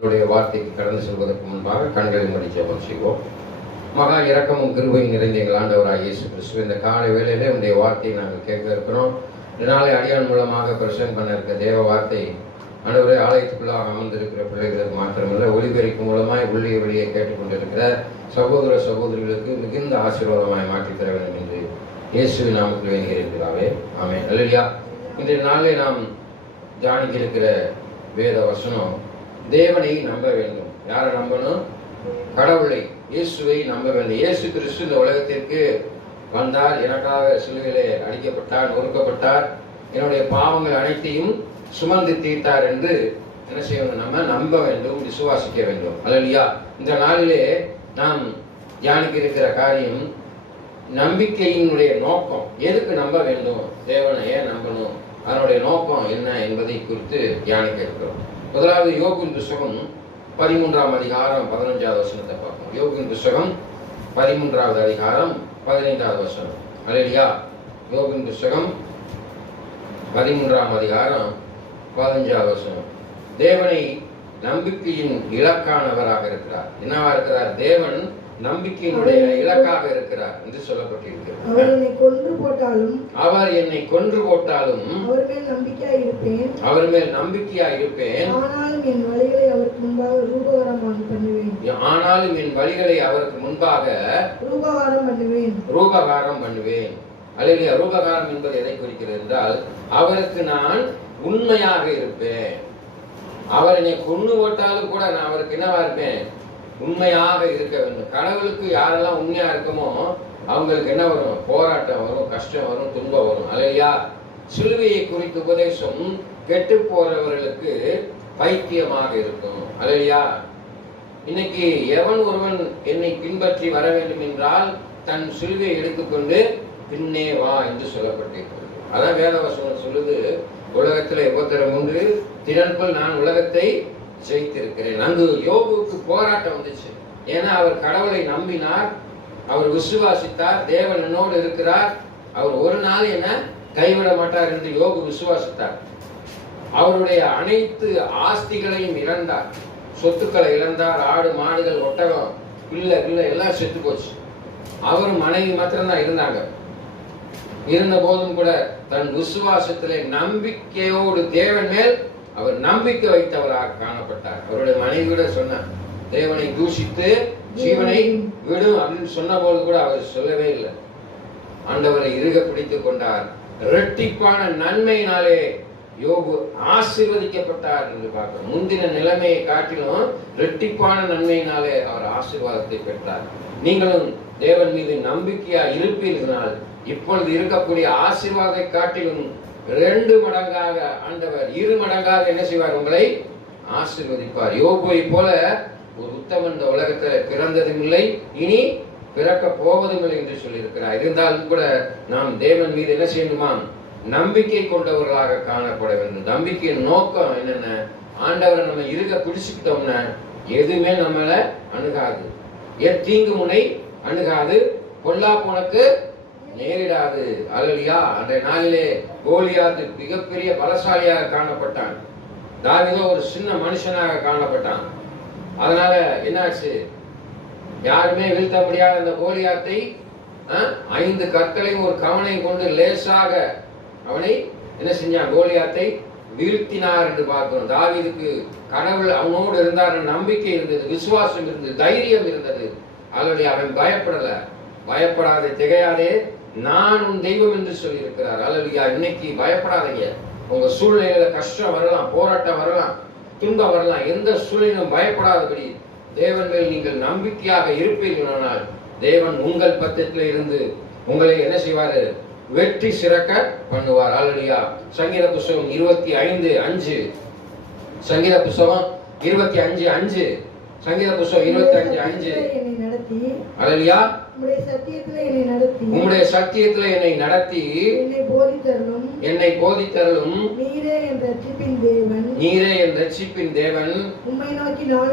வார்த்தைக்கு கடந்து செல்வதற்கு முன்பாக கண்களை மூடி ஜெபம் செய்வோம். மகா இரக்கமும் கிருபையும் நிறைந்த எங்கள் ஆண்டவராகிய இயேசு கிறிஸ்து, இந்த காலை வேளையிலே உடைய வார்த்தையை நாங்கள் கேட்க இருக்கிறோம். இதனாலே அடியான் மூலமாக பிரசன்ட் பண்ண இருக்க தேவ வார்த்தை ஆண்டவரே ஆலயத்துக்குள்ளாக அமர்ந்திருக்கிற பிள்ளைகளுக்கு மாத்திரமல்ல, ஒளிபெருக்கும் மூலமாய் உள்ளே வெளியே கேட்டுக்கொண்டிருக்கிற சகோதர சகோதரிகளுக்கு மிகுந்த ஆசீர்வாதமாய் மாற்றித் தர வேண்டும் என்று இயேசுவின் நாமத்தில் வேண்டுகிறாவே. ஆமென். அல்லேலூயா. இன்றைய நாளிலே நாம் தியானிக்க இருக்கிற வேத வசனம், தேவனை நம்ப வேண்டும். யாரை நம்பணும்? கடவுளை, இயேசுவை நம்ப வேண்டும். இயேசு கிறிஸ்து இந்த உலகத்திற்கு வந்தார், எனக்காக சிலுவையிலே அடிக்கப்பட்டார், நொறுக்கப்பட்டார், என்னுடைய பாவங்கள் அனைத்தையும் சுமந்து தீர்த்தார் என்று என்ன செய்ய வேண்டும்? நம்ம நம்ப வேண்டும், விசுவாசிக்க வேண்டும். அல்லேலூயா. இந்த நாளிலே நாம் தியானிக்க இருக்கிற காரியம், நம்பிக்கையினுடைய நோக்கம். எதுக்கு நம்ப வேண்டும்? தேவனை ஏன் நம்பணும்? அதனுடைய நோக்கம் என்ன என்பதை குறித்து தியானிக்க இருக்கிறோம். முதலாவது யோபின் புஸ்தகம் 13ஆம் அதிகாரம் 15வது வசனத்தை பார்ப்போம். யோபின் புஸ்தகம் 13வது அதிகாரம் 15வது வசனம். அல்லேலூயா. யோபின் புஸ்தகம் 13ஆம் அதிகாரம் 15வது வசனம். தேவனை நம்பிக்கையின் இலக்கானவராக இருக்கிறார். என்னவா இருக்கிறார்? தேவன் நம்பிக்கையினுடைய இலக்காக இருக்கிறார் என்று சொல்லப்பட்டிருக்கிறது. அவர் என்னை கொன்று போட்டாலும் அவர் என்னை கொன்று போட்டாலும் அவர் மேல் நம்பிக்கையாய் இருப்பேன். அவர் மேல் நம்பிக்கையாய் இருப்பேன். ஆனாலும் என் வழிகளை அவருக்கு முன்பாக ரூபகாரம் பண்ணுவேன். ஆனாலும் என் வழிகளை அவருக்கு முன்பாக ரூபகாரம் பண்ணுவேன். அல்லேலூயா. ரூபகாரம் என்பது எதை குறிக்கிறது என்றால், அவருக்கு நான் உண்மையாக இருப்பேன். அவர் என்னை கொன்று போட்டாலும் கூட நான் அவருக்கு என்னவா இருப்பேன்? உண்மையாக இருக்க வேண்டும். கடவுளுக்கு யாரெல்லாம் உண்மையா இருக்குமோ அவங்களுக்கு என்ன வரும்? போராட்டம் வரும், கஷ்டம் வரும், துன்பம் வரும். அல்லேலூயா. சிலுவையை குறித்த உபதேசம் கெட்டு போறவர்களுக்கு பைத்தியமாக இருக்கும். அல்லேலூயா. இன்னைக்கு எவன் ஒருவன் என்னை பின்பற்றி வர வேண்டும் என்றால் தன் சிலுவையை எடுத்துக்கொண்டு பின்னே வா என்று சொல்லப்பட்டிருக்கிறது. அதான் வேதவசனம் சொல்லுது, உலகத்துல உபத்திரம் உண்டு, திறன்போல் நான் உலகத்தை ஜெயித்திருக்கிறேன். அங்கு யோபுவுக்கு போராட்டம் வந்துச்சு. ஏன்னா அவர் கடவுளை நம்பினார், அவர் விசுவாசித்தார், தேவன் என்னோடு இருக்கிறார், அவர் ஒரு நாள் என்ன கைவிட மாட்டார் என்று யோபு விசுவாசித்தார். அவருடைய அனைத்து ஆஸ்திகளையும் இழந்தார், சொத்துக்களை இழந்தார், ஆடு மாடுகள் ஒட்டகம் பிள்ளை எல்லாம் செத்து போச்சு. அவரும் மனைவி மாத்திரம்தான் இருந்தாங்க. இருந்த போதும் கூட தன் விசுவாசத்திலே நம்பிக்கையோடு தேவன் மேல் அவர் நம்பிக்கை வைத்தவராக காணப்பட்டார். அவருடைய மனைவியோட சொன்னார், தேவனை தூஷித்து ஜீவனை விடும் அப்படின்னு சொன்ன போது கூட அவர் சொல்லவே இல்லை. ஆண்டவரை இறுக பிடித்துக் கொண்டார். இரட்டிப்பான நன்மையினாலே யோபு ஆசீர்வதிக்கப்பட்டார் என்று பார்க்கிறோம். முந்தின நிலைமையை காட்டிலும் இரட்டிப்பான நன்மையினாலே அவர் ஆசீர்வாதத்தை பெற்றார். நீங்களும் தேவன் மீது நம்பிக்கையா இருப்பீர்களால் இப்பொழுது இருக்கக்கூடிய ஆசீர்வாதத்தை காட்டிலும் 2 மடங்காக ஆண்டவர் 2 மடங்காக என்ன செய்வார்? உங்களை ஆசீர்வதிப்பார். யோபுவை போல ஒரு உத்தமன் இந்த உலகத்தில் பிறந்ததும் இல்லை, இனி பிறக்க போவதும் இல்லை என்று சொல்லியிருக்கிறார். இருந்தாலும் கூட நாம் தேவன் மீது என்ன செய்யணுமா? நம்பிக்கை கொண்டவர்களாக காணப்பட வேண்டும். நம்பிக்கையின் நோக்கம் என்னென்ன? ஆண்டவரை நம்ம இருக்க பிடிச்சுக்கிட்டோம்னா எதுவுமே நம்மள அணுகாது, தீங்கு முனை அணுகாது, பொல்லாப்பு உனக்கு நேரிடாது. அல்லேலூயா. அன்றைய நாளிலே கோலியாத் மிகப்பெரிய பலசாலியாக காணப்பட்டான், தாவீதோ ஒரு சின்ன மனுஷனாக காணப்பட்டான். அதனால என்னாச்சு? யாருமே வீழ்த்த முடியாத அந்த கோலியாத்தை 5 கற்களையும் ஒரு கவனையும் கொண்டு லேசாக அவனை என்ன செஞ்சான்? கோலியாத்தை வீழ்த்தினார் என்று பார்க்கிறோம். தாவீதுக்கு கடவுள் அவனோடு இருந்தார், நம்பிக்கை இருந்தது, விசுவாசம் இருந்தது, தைரியம் இருந்தது. அதனுடைய அவன் பயப்படாதே, திகையாதே, நான் உன் தெய்வம் என்று சொல்லி இருக்கிறார். அல்லேலூயா. இன்னைக்கு பயப்படாதீங்க. உங்க சூழ்நிலையில கஷ்டம் வரலாம், போராட்டம் வரலாம், துன்பம் வரலாம். எந்த சூழ்நிலையும் பயப்படாதபடி தேவன் மேல் நீங்கள் நம்பிக்கையாக இருப்பீர்களானால் தேவன் உங்கள் பக்கத்தில் இருந்து உங்களை என்ன செய்வாரு? வெற்றி சிறக்க பண்ணுவார். அல்லேலூயா. சங்கீத புஸ்தகம் 25:5. சங்கீத புஸ்தகம் 25:5. சங்கீத புஸ்தகம் 25:5. அல்லேலூயா. உம்முடைய சத்தியத்திலே என்னை நடத்தி உம்முடைய சத்தியத்திலே என்னை நடத்தி என்னை போதித்தருளும். நீரே என் ரட்சிப்பின் தேவன். உம்மை நோக்கி நாள்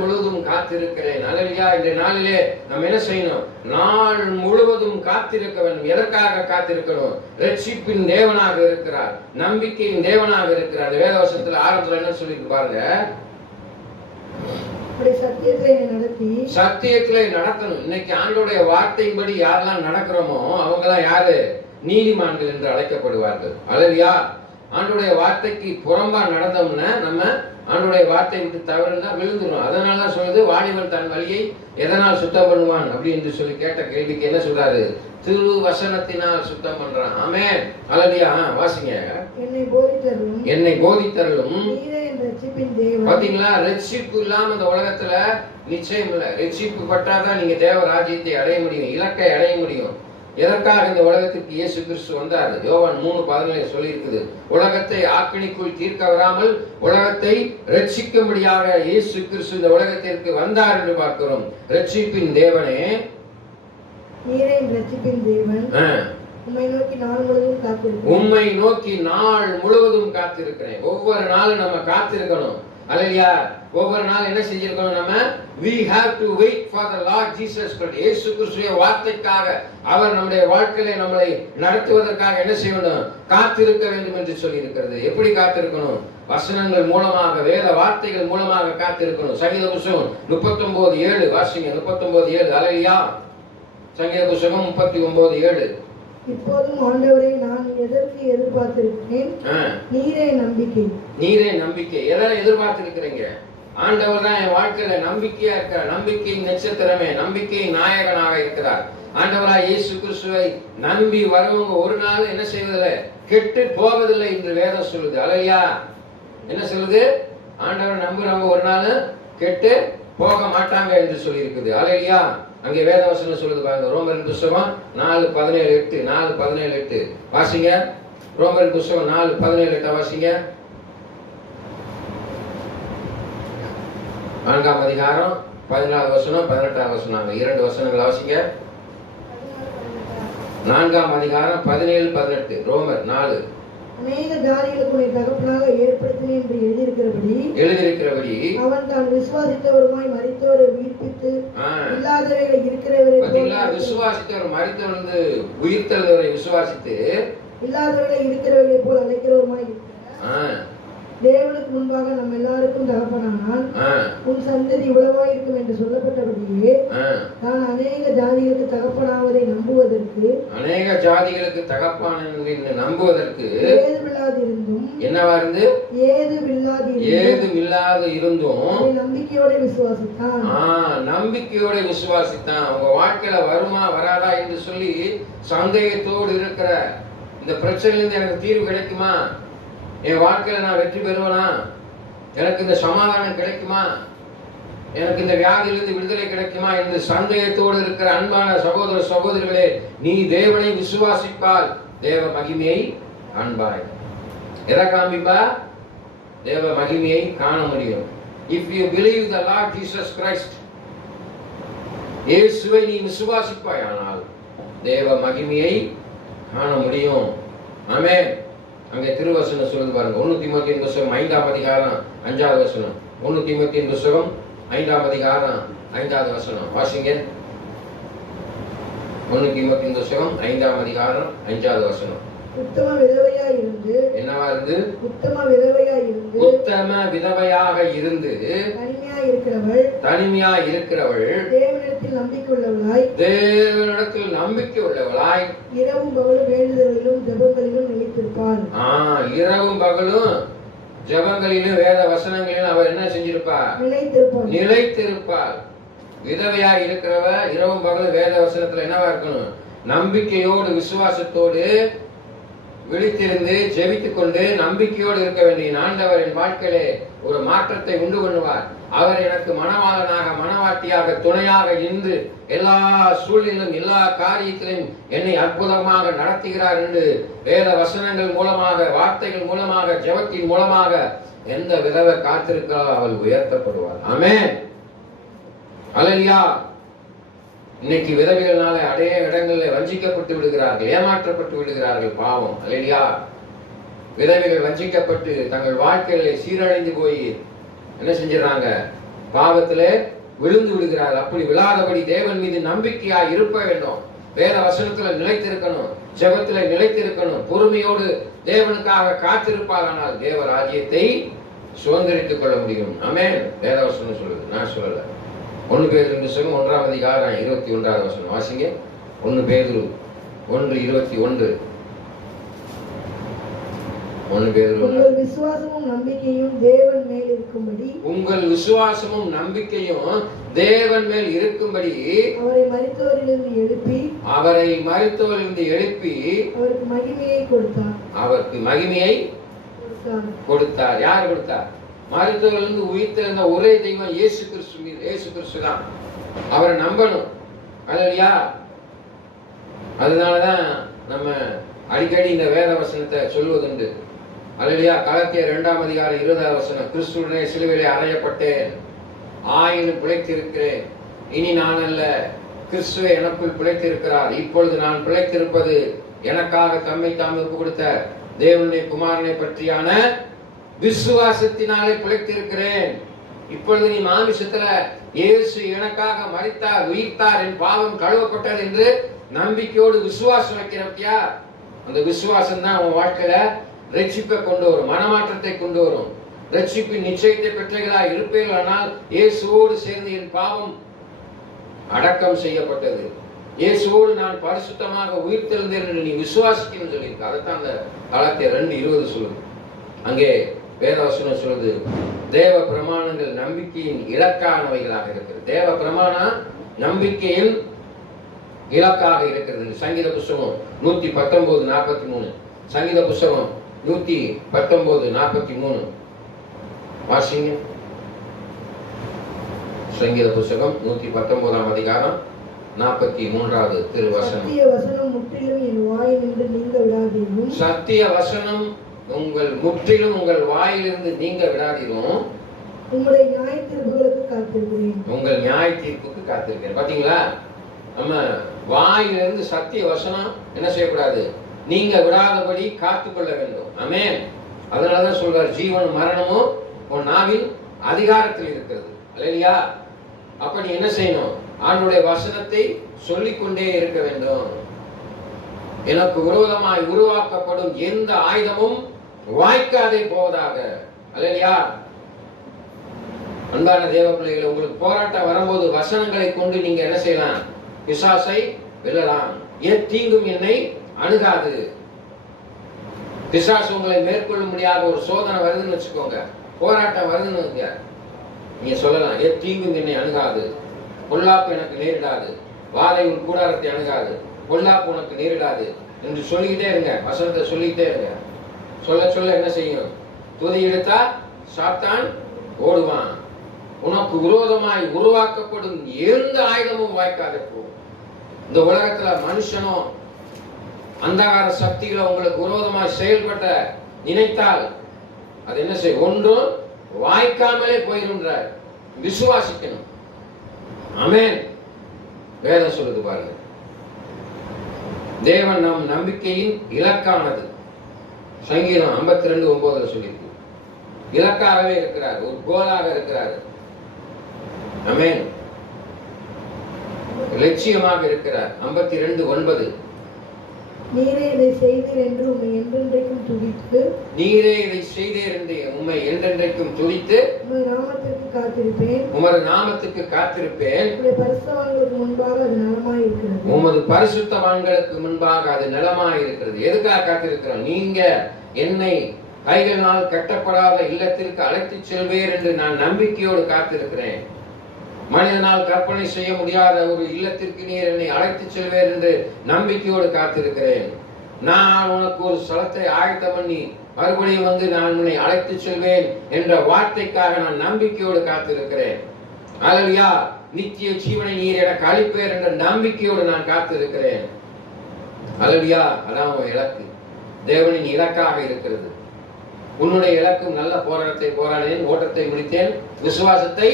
முழுதும் காத்திருக்கிறேன். அல்லேலூயா. இந்த நாளிலே நம்ம என்ன செய்யணும்? நாள் முழுவதும் காத்திருக்க வேண்டும். எதற்காக காத்திருக்கணும்? ரட்சிப்பின் தேவனாக இருக்கிறார், நம்பிக்கையின் தேவனாக இருக்கிறார். வேதவசனத்துல ஆரம்பத்துல என்ன சொல்லிட்டு பாருங்க, சத்தியத்திலே நடத்தணும். இன்னைக்கு ஆண்டோடைய வார்த்தையின்படி யாரெல்லாம் நடக்கிறோமோ அவங்க எல்லாம் யாரு? நீதிமான்கள் என்று அழைக்கப்படுவார்கள். அல்லேலூயா. ஆண்டோடைய வார்த்தைக்கு புறம்பா நடந்தோம்னா நம்ம ஆண்டோடைய வார்த்தை விட்டு தவறுனா விழுந்துடும். அதனாலதான் சொல்லுது, வாலிபன் தன் வழியை எதனால் சுத்தம் பண்ணுவான் அப்படி என்று சொல்லி கேட்ட கேள்விக்கு என்ன சொல்றாரு? திரு வசனத்தினால் சுத்தம் பண்றான். ஆமென். அல்லேலூயா. வாசிங்க. என்னை போதித்தருளும். பாத்தீங்களா? ரட்சிப்பு இல்லாம இந்த உலகத்துல நிச்சயம் இல்ல. ரட்சிப்பு பட்டாதான் நீங்க தேவ ராஜ்யத்தை அடைய முடியும், இலக்கை அடைய முடியும். எதற்காக இந்த உலகத்திற்கு இயேசு கிறிஸ்து வந்தார்? யோவான் 3:17 சொல்லி இருக்குது, உலகத்தை ஆக்கினிக்குள் தீர்க்க வராமல் உலகத்தை ரட்சிக்கும்படியாக இயேசு கிறிஸ்து இந்த உலகத்திற்கு வந்தார் என்று பார்க்கிறோம். ரட்சிப்பின் தேவனே, உம்மை நோக்கி நாள் முழுவதும் காத்திருக்கிறேன். ஒவ்வொரு நாளும் நம்ம காத்திருக்கணும். அல்லேலூயா. ஒவ்வொரு நாள் என்ன செஞ்சிருக்கணும்? நம்ம we have to wait for the Lord Jesus Christ. இயேசு கிறிஸ்துவின் வார்த்தைக்காக, அவர் நம்முடைய வாழ்க்கையிலே நம்மளை நடத்துவதற்காக என்ன செய்யணும்? காத்திருக்க வேண்டும் என்று சொல்லி இருக்கிறது. எப்படி காத்திருக்கணும்? வசனங்கள் மூலமாக, வேத வார்த்தைகள் மூலமாக காத்திருக்கணும். சங்கீத புத்தகம் 39:7 வாசிங்க. 39:7. அல்லேலூயா. சங்கீத புத்தகம் 39:7. இப்போதும் ஆண்டவரே, நான் எதற்கு எதிர்பார்த்திருக்கிறேன்? நீரே நம்பிக்கை. எதை எதிர்பார்த்திருக்கிறீங்க? ஆண்டவர் தான் என் வாழ்க்கையில நம்பிக்கையா இருக்கிறார். நம்பிக்கை நட்சத்திரமே, நம்பிக்கை நாயகனாக இருக்கிறார். ஆண்டவராய் இயேசு கிறிஸ்துவை நம்பி வரவங்க ஒரு நாள் என்ன செய்வதில்லை? கெட்டு போவதில்லை என்று வேதம் சொல்லுது. அல்லேலூயா. என்ன சொல்லுது? ஆண்டவர் நம்புறவங்க ஒரு நாள் கெட்டு போக மாட்டாங்க என்று சொல்லி இருக்குது. அல்லேலூயா. அங்கே வேதவசனம் சொல்லுது பாருங்க. ரோமரின் புத்தகம் 4:17-8. 4:17-8 வாசிங்க. ரோமரின் புத்தகம் 4:17-8 வாசிங்க. 4ஆம் அதிகாரம் 14வது வசனம் 18வது வசனம், இரண்டு வசனங்கள் வாசிங்க. 4ஆம் அதிகாரம் 17-18. ரோமர் 4. அநேக ஜாதிகளுக்கு உன்னை தகப்பனாக ஏற்படுத்தினேன் என்று எழுதியிருக்கிறபடி அவன் தான் விசுவாசித்தவருமாய் மரித்தவரை உயிர்ப்பித்து இல்லாதவர்களை இருக்கிறவரை விசுவாசித்தவர் மரித்தவர் உயிர்த்தவரை விசுவாசித்து இல்லாதவர்களை இருக்கிறவர்களை போல் அழைக்கிறவருமாய் தேவனுக்கு முன்பாக நம்ம எல்லாருக்கும் தகப்பனானால் உன் சந்ததி இவ்வளவாயிருக்கும் என்று சொல்லப்பட்டபடியே நான் அநேக ஜாதிகளுக்கு தகப்பனாவதை நம்புவதற்கு ஏதுமில்லாதிருந்தும் என்னவா இருந்து ஏதுமில்லாத இருந்தும் நம்பிக்கையோட விசுவாசித்தான். நம்பிக்கையோட விசுவாசித்தான். உங்க வாழ்க்கையில வருமா வராதா என்று சொல்லி சந்தேகத்தோடு இருக்கிற இந்த பிரச்சனையிலிருந்து எனக்கு தீர்வு கிடைக்குமா? என் வாழ்க்கையில நான் வெற்றி பெறுவேனா? எனக்கு இந்த சமாதானம் கிடைக்குமா? எனக்கு இந்த வியாதியிலிருந்து விடுதலை கிடைக்குமா என்று சந்தேகத்தோடு இருக்கிற அன்பான சகோதர சகோதரிகளே, நீ தேவனை விசுவாசிப்பால் தேவ மகிமையை காண்பாய். எதை காண்பிப்பா? தேவ மகிமையை காண முடியும். If you believe the Lord Jesus Christ, இயேசுவை நீ விசுவாசிப்பாய், ஆனால் தேவ மகிமையை காண முடியும். ஆமென். அங்கே திருவசனம் சொல்லுது பாருங்க. 1 தீமோத்தேயுவின் புத்தகம் 5ஆம் அதிகாரம் 5வது வசனம். 1 தீமோத்தேயுவின் புத்தகம் 5ஆம் அதிகாரம் 5வது வசனம் வாசிங்க. 1 தீமோத்தேயுவின் புத்தகம் 5ஆம் அதிகாரம் 5வது வசனம். உத்தம விதவையாக இருந்து என்னவா இருந்து? உத்தம விதவையாக இருந்து தனிமையாய் இருக்கிறவள் தேவனிடத்தில் நம்பிக்கை உள்ளவளாய் இரவும் பகலும் வேண்டுதலிலும் ஜெபங்களிலும் நிலைத்திருப்பாள். இரவும் பகலும் ஜெபங்களிலும் வேத வசனங்களிலும் அவர் என்ன செஞ்சிருப்பார்? நிலைத்திருப்பாள். விதவையாய் இருக்கிறவ இரவும் பகலும் வேத வசனத்துல என்னவா இருக்கணும்? நம்பிக்கையோடு விசுவாசத்தோடு விழித்திருந்து ஜெபித்துக் கொண்டு நம்பிக்கையோடு இருக்க வேண்டிய ஆண்டவர் என் வாழ்க்கையிலே ஒரு மாற்றத்தை உண்டு பண்ணுவார். அவர் எனக்கு மனவாளனாக மனவாட்டியாக துணையாக இருந்து எல்லா சூழ்நிலையிலும் எல்லா காரியத்திலும் என்னை அற்புதமாக நடத்துகிறார் என்று வேத வசனங்கள் மூலமாக, வார்த்தைகள் மூலமாக, ஜெபத்தின் மூலமாக எந்த விதவை காத்திருக்கிறாள் அவள் உயர்த்தப்படுவார். ஆமென். அல்லேலூயா. இன்னைக்கு விதவிகளால அடைய இடங்களில் வஞ்சிக்கப்பட்டு விடுகிறார்கள், ஏமாற்றப்பட்டு விடுகிறார்கள். பாவம். அல்லேலூயா. விதவைகள் வஞ்சிக்கப்பட்டு தங்கள் வாழ்க்கையில சீரழிந்து போய் என்ன செஞ்சிடறாங்க? பாவத்திலே விழுந்து விடுகிறார்கள். அப்படி விழாதபடி தேவன் மீது நம்பிக்கையா இருக்க வேண்டும். வேத வசனத்துல நிலைத்திருக்கணும், ஜெபத்துல நிலைத்திருக்கணும், பொறுமையோடு தேவனுக்காக காத்திருப்பார்கள். தேவ ராஜ்யத்தை சுதந்திரித்துக் கொள்ள முடியும். ஆமென். வேத வசனம் சொல்லுது, நான் சொல்லல. 1 பேதுரு 1ஆம் அதிகாரம் 21ஆவது வசனம் வாசிங்க. 1 பேதுரு 1:21. 1 பேதுரு. உங்கள் விசுவாசமும் நம்பிக்கையும் தேவன் மேல் இருக்கும்படி, உங்கள் விசுவாசமும் நம்பிக்கையும் தேவன் மேல் இருக்கும்படி, அவரை மரித்தோரிலிருந்து எழுப்பி அவருக்கு மகிமையை கொடுத்தார். அவருக்கு மகிமையை கொடுத்தார். யார் கொடுத்தார்? மரித்தோரிலிருந்து உயிர்த்தெழுந்த ஒரே தெய்வம் இயேசு கிறிஸ்து. இயேசு கிறிஸ்து தான். அவரை நம்பணும். அல்லேலூயா. அதனாலதான் நம்ம அடிக்கடி இந்த வேத வசனத்தை சொல்வதுண்டு. அல்லேலூயா. கலாத்தியர் 2ஆம் அதிகாரம் 20ஆவது வசனம், கிறிஸ்துவுடனே சிலுவையிலே அறையப்பட்டேன், ஆயினும் பிழைத்திருக்கிறேன். இனி நான் அல்ல, கிறிஸ்துவே எனக்குள் பிழைத்திருக்கிறார். இப்பொழுது நான் பிழைத்திருப்பது எனக்காக தம்மை தாம் ஒப்புக் கொடுத்த தேவனுடைய குமாரனை பற்றியான விசுவாசத்தினாலே பிழைத்திருக்கிறேன். இப்பொழுது நீ மாமிசத்துல இயேசு எனக்காக மரித்தார், உயிர்த்தார், என் பாவம் கழுவப்பட்டது என்று நம்பிக்கையோடு விசுவாசம் வைக்கிறப்பையா, அந்த விசுவாசம் தான் உன் வாழ்க்கையில ரட்சிப்பை கொண்டு வரும், மனமாற்றத்தை கொண்டு வரும். ரட்சிப்பின் நிச்சயத்தை பெற்றவர்களா இருப்பீர்களானால் இயேசுவோடு சேர்ந்து என் பாவம் அடக்கம் செய்யப்பட்டது, இயேசுவோடு நான் பரிசுத்தமாக உயிர்த்தெழுந்தேன் என்று நீ விசுவாசிக்கணும்னு சொல்லியிருக்கு. அதைத்தான் அந்த கலாத்தியர் 2:20 சொல்லுது. அங்கே வேதவசனம் சொல்லுது, தேவ பிரமாணங்கள் நம்பிக்கையின் இலக்கானவைகளாக இருக்கிறது. தேவ பிரமாணம் நம்பிக்கையின் இலக்காக இருக்கிறது. சங்கீத புஸ்தகம் 119:43. சங்கீத புஸ்தகம் 119:43 வாசிங்க. சங்கீத புஸ்தகம் 119ஆம் அதிகாரம் 43வது திருவசனம். சத்திய வசனம் முற்றிலும் என் வாயிலிருந்து நீங்க விடாதீரும். சத்திய வசனம் முற்றிலும் உங்கள் வாயிலிருந்து நீங்க விடாதீரும். உங்களுடைய நியாய தீர்ப்புகளுக்கு காத்திருக்கிறேன். உங்கள் நியாய தீர்ப்புக்கு காத்திருக்கிறேன். பாத்தீங்களா? நம்ம வாயிலிருந்து சத்திய வசனம் என்ன செய்யக்கூடாது? நீங்க விடாதபடி காத்துக்கொள்ள வேண்டும். ஆமென். அதனாலதான் சொல்றார், ஜீவனும் மரணமும் உன் நாவின் அதிகாரத்தில் இருக்கிறது. அல்லேலூயா. அப்ப நீ என்ன செய்யணும்? ஆண்டவருடைய வசனத்தை சொல்லிக்கொண்டே இருக்க வேண்டும். எனக்கு விரோதமாய் உருவாக்கப்படும் எந்த ஆயுதமும் வாய்க்காதே போவதாக. அல்லேலூயா. அன்பான தேவ பிள்ளைகளை, உங்களுக்கு போராட்டம் வரும்போது வசனங்களை கொண்டு நீங்க என்ன செய்யலாம்? பிசாசை வெல்லலாம். தீங்கும் என்னை அணுகாது. பிசாசு உங்களை மேற்கொள்ள முடியாத ஒரு சோதனை வருதுன்னு வச்சுக்கோங்க, போராட்டம் வருதுன்னு நீங்க சொல்லலாம், தீங்கும் என்னை அணுகாது, பொல்லாப்பு எனக்கு நேரிடாது, வாதை உன் கூடாரத்தை அணுகாது, பொல்லாப்பு உனக்கு நேரிடாது என்று சொல்லிக்கிட்டே இருங்க. வசனத்தை சொல்லிக்கிட்டே இருங்க. சொல்ல சொல்ல என்ன செய்யும்? துதி எடுத்தா சாத்தான் ஓடுவான். உனக்கு விரோதமாய் உருவாக்கப்படும் எந்த ஆயுதமும் வாய்க்காதே போகும். இந்த உலகத்துல மனுஷனோ அந்தகார சக்திகளை உங்களுக்கு விரோதமாய் செயல்பட்ட நினைத்தால் அது என்ன செய்யும்? ஒன்றும் வாய்க்காமலே போயிருந்தார். விசுவாசிக்கணும். ஆமென். வேதம் சொல்லுது பாருங்க, தேவன் நம் நம்பிக்கையின் இலக்கானது. சங்கீதம் 52:9 சொல்லிருக்கு. இலக்காகவே இருக்கிறார், ஒரு கோலாக இருக்கிறார். ஆமென். லட்சியமாக இருக்கிறார். 52:9. நீரே இதை செய்தீர் என்று உம்மை என்றென்றைக்கும் துதித்து, நீரே இதை செய்தீர் என்று உம்மை என்றென்றைக்கும் துதித்து, உமது நாமத்திற்கு காத்திருப்பேன். உமது நாமத்துக்கு காத்திருப்பேன். உம்முடைய பரிசுத்தவான்களுக்கு முன்பாக அது நலமாய் இருக்கிறது. உமது பரிசுத்தவான்களுக்கு முன்பாக அது நலமாய் இருக்கிறது. எதுக்காக காத்திருக்கிறோம்? நீங்க என்னை கைகளினால் கட்டப்படாத இல்லத்திற்கு அழைத்துச் செல்வேர் என்று நான் நம்பிக்கையோடு காத்திருக்கிறேன். மனிதனால் கற்பனை செய்ய முடியாத ஒரு இல்லத்திற்கு நீர் என்னை அழைத்துச் செல்வேர் என்று நம்பிக்கையோடு காத்திருக்கிறேன். நான் உனக்கு ஒரு ஸ்தலத்தை ஆயத்தம் பண்ணி மறுபடியும் வந்து நான் உன்னை அழைத்துச் செல்வேன் என்ற வார்த்தைக்காக நான் நம்பிக்கையோடு காத்திருக்கிறேன். அல்லேலூயா. நித்திய ஜீவனை நீர் எனக்கு அளிப்பேர் என்ற நம்பிக்கையோடு நான் காத்திருக்கிறேன். அல்லேலூயா. அதான் உன் இலக்கு, தேவனின் இலக்காக இருக்கிறது. உன்னுடைய இலக்கும் நல்ல போராட்டத்தை போராடினேன், ஓட்டத்தை முடித்தேன், விசுவாசத்தை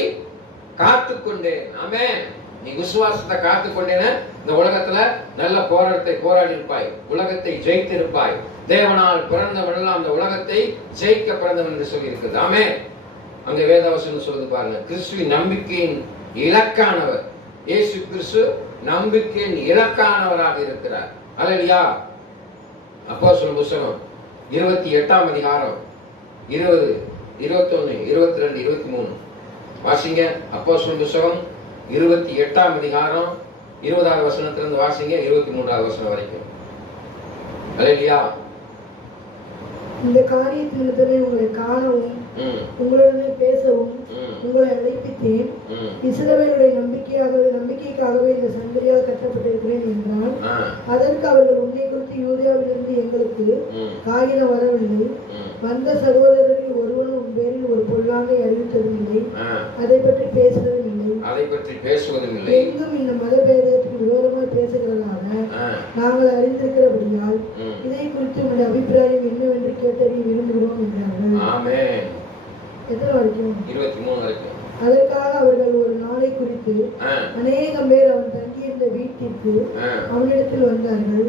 காத்துக்கொண்டேன். ஆமென். நீ விசுவாசத்தை காத்து கொண்டேன இந்த உலகத்துல நல்ல போராட்டத்தை போராடி இருப்பாய், உலகத்தை ஜெயித்து இருப்பாய். தேவனால் பிறந்தவன் எல்லாம் அந்த உலகத்தை ஜெயிக்க பிறந்தவன் என்று சொல்லி இருக்குது. ஆமென். அங்க வேதவசனம் சொல்லுது பாருங்க, கிறிஸ்துவின் நம்பிக்கையின் இலக்கானவர். இயேசு கிறிஸ்து நம்பிக்கையின் இலக்கானவராக இருக்கிறார். அல்லேலூயா. அப்போஸ்தலர் புத்தகம் 28ஆம் அதிகாரம் 20, 21, 22, 23 வாசிங்க. அப்போஸ்தலர் புத்தகம் 28ஆம் அதிகாரம் 20வது வசனத்திலிருந்து வாசிங்க 23வது வசனம் வரைக்கும். அல்லேலூயா. இந்த காரியத்தின் நிமித்தமே உங்களை காணவும் உங்களுடனே பேசவும் உங்களை அழைப்பித்தேன். இஸ்ரவேலுடைய நம்பிக்கைக்காகவே இந்த சந்ததியால் கட்டப்பட்டிருக்கிறேன் என்றால், அதற்கு அவர்கள் உன்னை குறித்து யூதேயாவிலிருந்து எங்களுக்கு காகிதம் வரவில்லை, வந்த சகோதரரில் ஒருவனும் உன் பேரில் ஒரு பொல்லாங்கை அறிவித்ததும் இல்லை, அதை பற்றி பேசுவதும் இல்லை. எங்கும் இந்த மதபேதத்துக்கு விரோதமாக பேசுகிறதாக நாங்கள் அறிந்திருக்கிறபடியால் இதை குறித்து உங்களுடைய அபிப்பிராயம் என்னவென்று கேட்டறிய விரும்புகிறோம் என்றார்கள். ஆமென். எத்தனை வரைக்கும்? 23 வரைக்கும். அதற்காக அவர்கள் ஒரு நாளை குறித்து அநேகம் பேர் அவன் தங்கியிருந்த வீட்டிற்கு அவனிடத்தில் வந்தார்கள்.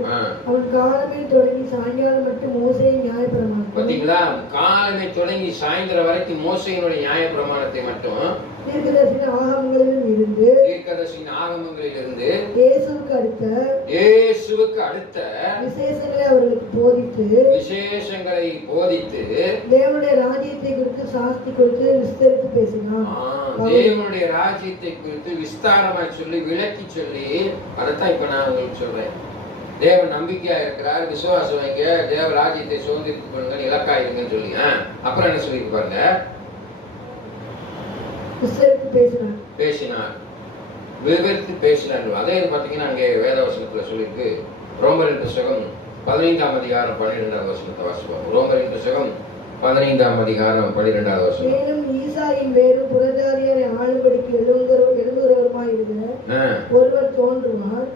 அவன் காலமே தொடங்கி சாயங்காலம் மட்டும் மோசேயின் நியாயப்பிரமாணம், பாத்தீங்களா, காலமே தொடங்கி சாயந்தரம் வரைக்கும் மோசேயினுடைய நியாயப்பிரமாணத்தை மட்டும் தீர்க்கதரிசியின் ஆகமங்களிலிருந்து இயேசுவுக்கு அடுத்த விசேஷங்களை அவர்களுக்கு போதித்து தேவனுடைய ராஜ்யத்தை குறித்து சாஸ்தி கொடுத்து விஸ்தரித்து பேசினான். தேவனுடைய ராஜ்யத்தை குறித்து விஸ்தாரமாய் சொல்லி விளக்கி சொல்லி, அதைத்தான் இப்ப நான் உங்களுக்கு சொல்றேன். தேவன் நம்பிக்கையா இருக்கிறார், விசுவாசம் வைக்க, தேவ ராஜ்யத்தை சுதந்திரித்துக் கொள்ளுங்கள், இலக்காயிருங்கன்னு சொல்லி. அப்புறம் என்ன சொல்லி பாருங்க, பேசினார், விவரித்து பேசினார். அதே பாத்தீங்கன்னா அங்கே வேதவசனத்துல சொல்லிருக்கு. ரோமரின் புத்தகம் 15ஆம் அதிகாரம் 12வது வசனத்தை வாசிப்போம். ரோமரின் புத்தகம் 15ஆம் அதிகாரம் 12வது வசனம். மேலும் ஈசாயின் வேறு புறஜாதியாரை ஆளும்படிக்கு எழும்புகிறவருமாய் இருக்கிற ஒருவர் தோன்றுவார்.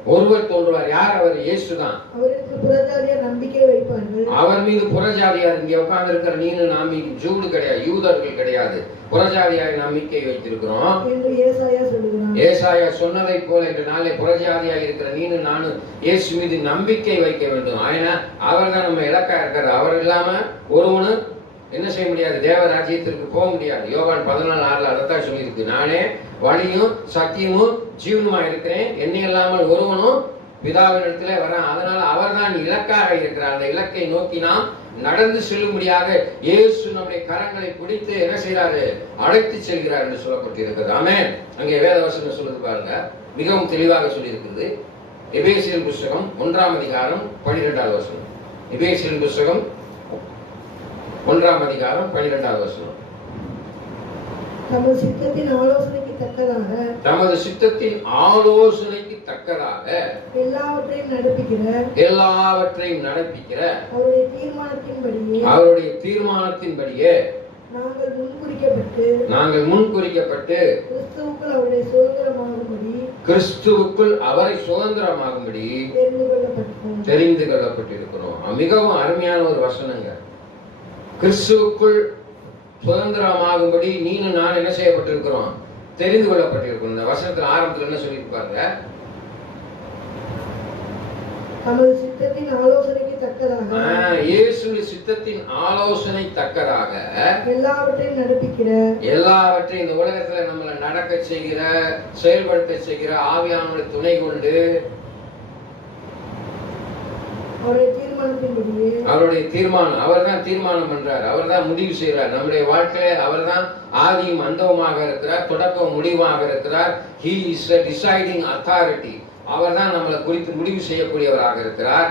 யார் அவர்? இயேசுதான். அவருக்கு புறஜாதியார் நம்பிக்கை வைப்பார்கள். அவர் மீது புறஜாதியார், இங்கே உட்கார்ந்து இருக்கிற நீனு நாம் ஜூடு கிடையாது, யூதர்கள் கிடையாது, புறஜாதியாரை நம்பிக்கை வைத்திருக்கிறோம் என்று ஏசாயா சொல்லுகிறார். ஏசாயா சொன்னதை போல இந்த நாளை புறஜாதியாக இருக்கிற நீனு நானும் இயேசு மீது நம்பிக்கை வைக்க வேண்டும். ஆனா அவர் தான் நம்ம இலக்கா இருக்கிறார். அவர் இல்லாம ஒருவனு என்ன செய்ய முடியாது, தேவ ராஜ்யத்திற்கு போக முடியாது. யோவான் 14:6 அதைத்தான் சொல்லியிருக்கு. நானே வழியும் சத்தியமும் ஜீவனுமா இருக்கிறேன், என்னை இல்லாமல் ஒருவனும் பிதாவினிடத்திலே வரான். அதனால அவர் தான் இலக்காக இருக்கிறார். அந்த இலக்கை நோக்கி நாம் நடந்து செல்லும்படியாக இயேசு நம்முடைய கரங்களை பிடித்து என்ன செய்யறாரு, அழைத்து செல்கிறார் என்று சொல்லப்பட்டிருக்கிறது. ஆமென். அங்கே வேதவசனம் சொல்லுது பாருங்க, மிகவும் தெளிவாக சொல்லியிருக்கிறது. எபேசியர் புத்தகம் 1ஆம் அதிகாரம் 12வது வசனம். எபேசியர் புத்தகம் 1ஆம் அதிகாரம் 12வது வசனம். தமது சித்தத்தின் ஆலோசனைக்கு தக்கதாக எல்லாவற்றையும் நடப்பிக்கிற அவருடைய தீர்மானத்தின்படியே நாங்கள் முன்குறிக்கப்பட்டு கிறிஸ்துவுக்குள் அவரை சுதந்திரமாகும்படி தெரிந்து கொள்ளப்பட்டிருக்கிறோம். மிகவும் அருமையான ஒரு வசனங்க. கிறிஸ்துவுக்குள் சுதந்திரமாகும்படி நீனும் நான் என்ன செய்யப்பட்டிருக்கிறோம், தெரிந்து கொள்ளப்பட்டிருக்கிறோம். இந்த வசனத்துல ஆரம்பத்துல என்ன சொல்லியிருப்பாங்க, தமது சித்தத்தின் ஆலோசனைக்கு தக்கதாக இயேசுவின் சித்தத்தின் ஆலோசனை தக்கதாக எல்லாவற்றையும் இந்த உலகத்துல நம்மளை நடக்க செய்கிற, செயல்படுத்த செய்கிற ஆவியானவருடைய துணை கொண்டு அவருடைய தீர்மானம், அவர் தான் தீர்மானம் பண்றார், அவர் தான் முடிவு செய்யறார். நம்முடைய வாழ்க்கையில அவர் தான் ஆதியும் அந்தவுமாக இருக்கிறார், தொடக்கம் முடிவாக இருக்கிறார். He is a deciding authority. அவர் தான் நம்மளை குறித்து முடிவு செய்யக்கூடியவராக இருக்கிறார்.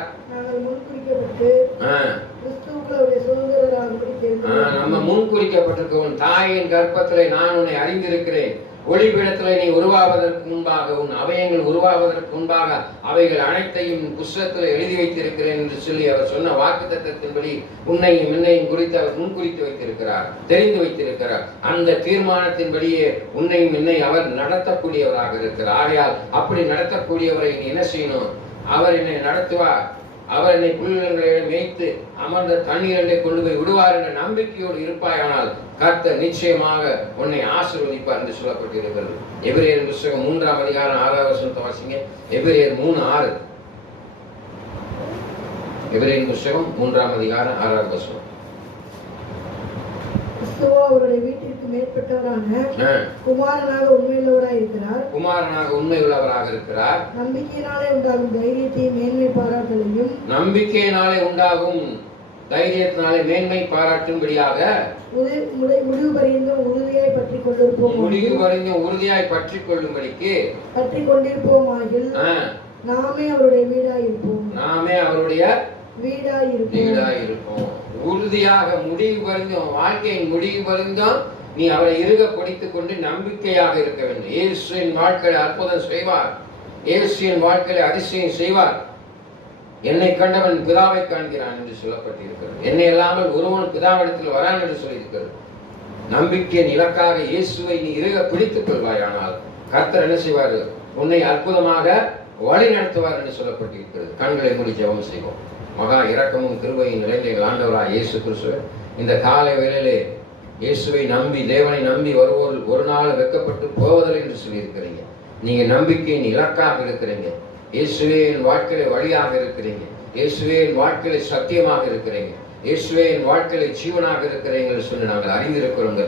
நம்ம முன்குறிக்கப்பட்டிருக்க தாயின் கர்ப்பத்திலே நான் உன்னை அறிந்திருக்கிறேன், ஒளிபீடத்திலே நீ உருவாவதற்கு முன்பாக, உன் அவயங்கள் உருவாவதற்கு முன்பாக அவைகள் அனைத்தையும் புஸ்தகத்தில் எழுதி வைத்திருக்கிறேன் என்று சொல்லி அவர் சொன்ன வாக்குத்தத்தத்தின்படி உன்னையும் என்னையும் குறித்து அவர் முன்குறித்து வைத்திருக்கிறார், தெரிந்து வைத்திருக்கிறார். அந்த தீர்மானத்தின்படியே உன்னையும் என்னை அவர் நடத்தக்கூடியவராக இருக்கிறார். ஆகையால் அப்படி நடத்தக்கூடியவரை நீ என்ன செய்யணும், அவர் என்னை நடத்துவார், அவர் என்னை புல்லுங்களை மேய்த்து அமர்ந்த தண்ணீரை கொண்டு போய் விடுவார் என்ற நம்பிக்கையோடு இருப்பாயானால் கர்த்தர் நிச்சயமாக உன்னை ஆசீர்வதிப்பார் என்று சொல்லப்பட்டிருக்கிறது. எபிரேயர் புத்தகம் 3ஆம் அதிகாரம் 6வது வசனத்தை வாசிங்க. எபிரேயர் 3:6. எபிரேயர் புத்தகம் 3ஆம் அதிகாரம் 6வது வசனம். அவருடைய வீட்டிற்கு மேற்பட்டவரான குமாரனாக உண்மையுள்ளவராக இருக்கிறார். குமாரனாக உண்மையுள்ளவராக இருக்கிறார். நம்பிக்கையினாலே உண்டாகும் தைரியத்தையும் மேன்மை பாராட்டலையும் நம்பிக்கையினாலே உண்டாகும் தைரியத்தினாலே மேன்மை பாராட்டும்படியாக முடிவு பரியந்தம் உறுதியாய் பற்றிக் கொண்டிருப்போம். முடிவு பரியந்தம் உறுதியாய் பற்றிக் கொள்ளும்படிக்கு பற்றிக் கொண்டிருப்போமாகில் நாமே அவருடைய வீடாயிருப்போம். நாமே அவருடைய வீடாயிருப்போம். உறுதியாக முடிவு பரிந்தும் வாழ்க்கையின் முடிவு பரிந்தும் நீ அவரை இறுக பிடித்துக் கொண்டு நம்பிக்கையாக இருக்க வேண்டும். இயேசுவின் வாழ்க்கையில் அற்புதம் செய்வார். இயேசுவின் வாழ்க்கையில் அதிசயம் செய்வார். என்னை கண்டவன் பிதாவை காண்கிறான் என்று சொல்லப்பட்டிருக்கிறது. என்னை இல்லாமல் ஒருவன் பிதாவிடத்தில் வரான் என்று சொல்லியிருக்கிறது. நம்பிக்கையின் இலக்காக இயேசுவை நீ இறுக பிடித்துக் கொள்வாயானால் கர்த்தர் என்ன செய்வார்? உன்னை அற்புதமாக வழி நடத்துவார் என்று சொல்லப்பட்டிருக்கிறது. கண்களை மூடி ஜெபம் செய்வோம். மகா இரக்கமும் கிருபையும் நிறைந்த எங்கள் ஆண்டவராய் இயேசு கிறிஸ்துவே, இந்த காலை வேளையிலே இயேசுவை நம்பி தேவனை நம்பி வருவோர் ஒரு நாள் வெட்கப்பட்டு போவதில்லை என்று சொல்லியிருக்கிறீங்க. நீங்க நம்பிக்கையின் இலக்காக இருக்கிறீங்க. இயேசுவே என் வாழ்க்கையில வழியாக இருக்கிறீங்க. இயேசுவே என் வாழ்க்கையில சத்தியமாக இருக்கிறீங்க. இயேசுவே என் வாழ்க்கையில ஜீவனாக இருக்கிறீங்க சொல்லி நாங்கள் அறிந்திருக்கிறோம்.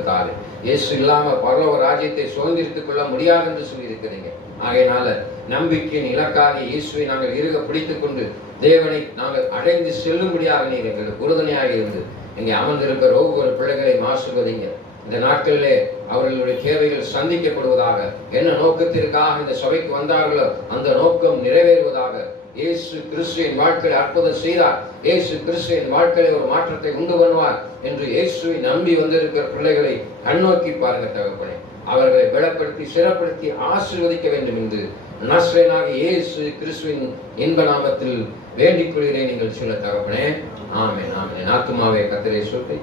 இயேசு இல்லாம பரலோக ராஜ்யத்தை சுதந்திரித்துக் கொள்ள முடியாது என்று சொல்லியிருக்கிறீங்க. ஆகையினால நம்பிக்கையின் இலக்காக இயேசுவை நாங்கள் இறுக பிடித்துக் கொண்டு தேவனை நாங்கள் அடைந்து செல்லும்படியாக நீர் எங்களுக்கு உறுதுணையாக இருந்து இங்கே அமர்ந்திருக்கிற ஒவ்வொரு பிள்ளைகளையும் ஆசீர்வதிங்க. இந்த நாட்களிலே அவர்களுடைய தேவைகள் சந்திக்கப்படுவதாக, என்ன நோக்கத்திற்காக இந்த சபைக்கு வந்தார்களோ அந்த நோக்கம் நிறைவேறுவதாக. இயேசு கிறிஸ்துவின் வாழ்க்கையில் அற்புதம் செய்தார். இயேசு கிறிஸ்துவின் வாழ்க்கையில் ஒரு மாற்றத்தை உண்டு பண்ணுவார் என்று இயேசுவை நம்பி வந்திருக்கிற பிள்ளைகளை கண்ணோக்கி பாருங்க தகப்பனே. அவர்களை பலப்படுத்தி சிறப்படுத்தி ஆசீர்வதிக்க வேண்டும் என்று நஸ்ரேனாக இயேசு கிறிஸ்துவின் இன்ப நாமத்தில் வேண்டிக் கொள்கிறேன் நீங்கள் சொல்ல தகப்பனே. ஆமென் ஆமென். என் ஆத்துமாவே கர்த்தரை ஸ்தோத்திரி,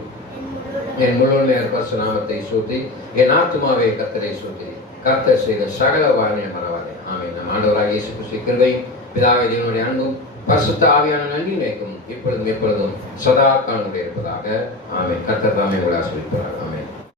என் முழுமையான பரிசுத்த நாமத்தை ஸ்தோத்திரி, என் ஆத்துமாவே கர்த்தரை ஸ்தோத்திரி. கர்த்தர் செய்த சகல வாய்மையை மறவாதே. ஆமென். நம் ஆண்டவராகிய இயேசு கிறிஸ்துவின் கிருபை, பிதாவே தேவனுடைய அன்பும் பரிசுத்த ஆவியான நன்றி மேய்க்கும் இப்பொழுதும் எப்பொழுதும் சதா காலமுடைய இருப்பதாக. ஆமென். கர்த்தர் தாமே உங்களை ஆசீர்வதிப்பாராக. ஆமென்.